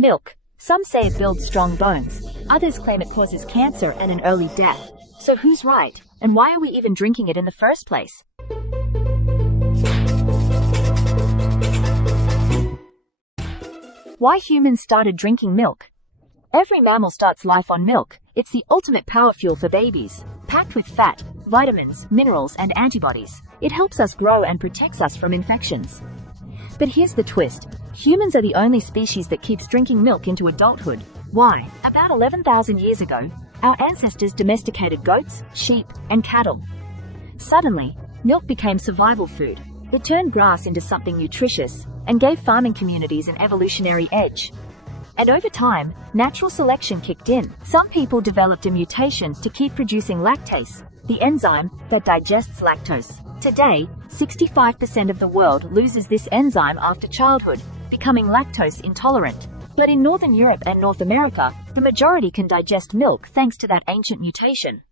Milk. Some say it builds strong bones. Others claim it causes cancer and an early death. So who's right? And why are we even drinking it in the first place? Why humans started drinking milk. Every mammal starts life on milk. It's the ultimate power fuel for babies. Packed with fat, vitamins, minerals, and antibodies, it helps us grow and protects us from infections. But here's the twist. Humans are the only species that keeps drinking milk into adulthood. Why? About 11,000 years ago, our ancestors domesticated goats, sheep, and cattle. Suddenly, milk became survival food. It turned grass into something nutritious and gave farming communities an evolutionary edge. And over time, natural selection kicked in. Some people developed a mutation to keep producing lactase, the enzyme that digests lactose. Today, 65% of the world loses this enzyme after childhood, becoming lactose intolerant. But in Northern Europe and North America, the majority can digest milk thanks to that ancient mutation.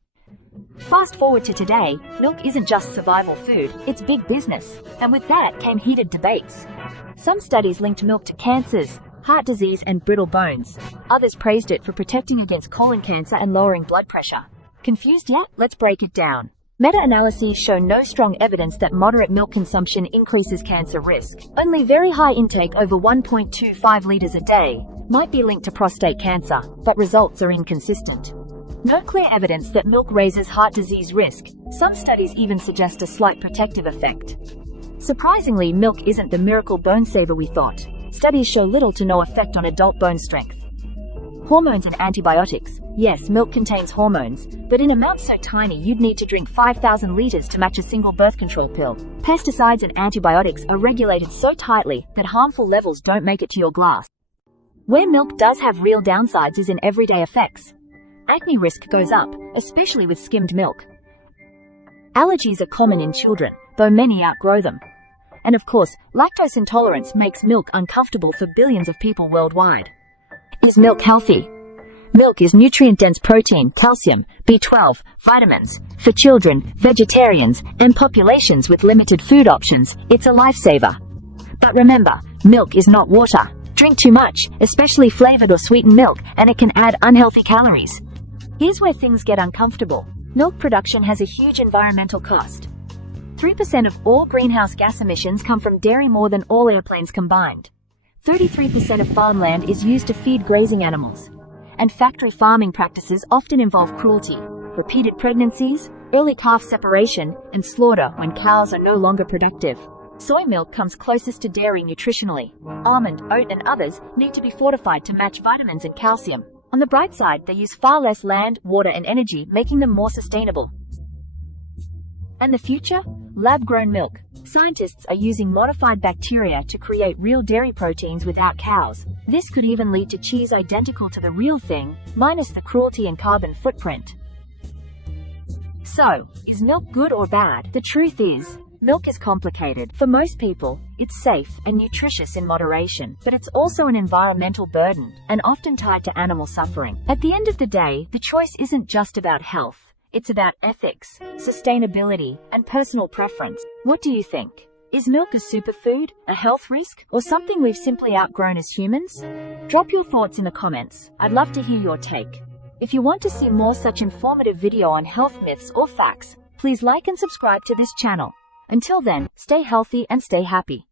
Fast forward to today, milk isn't just survival food, it's big business. And with that came heated debates. Some studies linked milk to cancers, heart disease, and brittle bones. Others praised it for protecting against colon cancer and lowering blood pressure. Confused yet? Let's break it down. Meta-analyses show no strong evidence that moderate milk consumption increases cancer risk. Only very high intake over 1.25 liters a day might be linked to prostate cancer, but results are inconsistent. No clear evidence that milk raises heart disease risk. Some studies even suggest a slight protective effect. Surprisingly, milk isn't the miracle bone saver we thought. Studies show little to no effect on adult bone strength. Hormones and antibiotics. Yes, milk contains hormones, but in amounts so tiny you'd need to drink 5,000 liters to match a single birth control pill. Pesticides and antibiotics are regulated so tightly that harmful levels don't make it to your glass. Where milk does have real downsides is in everyday effects. Acne risk goes up, especially with skimmed milk. Allergies are common in children, though many outgrow them. And of course, lactose intolerance makes milk uncomfortable for billions of people worldwide. Is milk healthy? Milk is nutrient-dense protein, calcium, B12, vitamins. For children, vegetarians, and populations with limited food options, it's a lifesaver. But remember, milk is not water. Drink too much, especially flavored or sweetened milk, and it can add unhealthy calories. Here's where things get uncomfortable. Milk production has a huge environmental cost. 3% of all greenhouse gas emissions come from dairy, more than all airplanes combined. 33% of farmland is used to feed grazing animals. And factory farming practices often involve cruelty, repeated pregnancies, early calf separation, and slaughter when cows are no longer productive. Soy milk comes closest to dairy nutritionally. Almond, oat, and others need to be fortified to match vitamins and calcium. On the bright side, they use far less land, water, and energy, making them more sustainable. And the future? Lab-grown milk. Scientists are using modified bacteria to create real dairy proteins without cows. This could even lead to cheese identical to the real thing, minus the cruelty and carbon footprint. So, is milk good or bad? The truth is, milk is complicated. For most people, it's safe and nutritious in moderation, but it's also an environmental burden and often tied to animal suffering. At the end of the day, the choice isn't just about health. It's about ethics, sustainability, and personal preference. What do you think? Is milk a superfood, a health risk, or something we've simply outgrown as humans? Drop your thoughts in the comments. I'd love to hear your take. If you want to see more such informative video on health myths or facts, please like and subscribe to this channel. Until then, stay healthy and stay happy.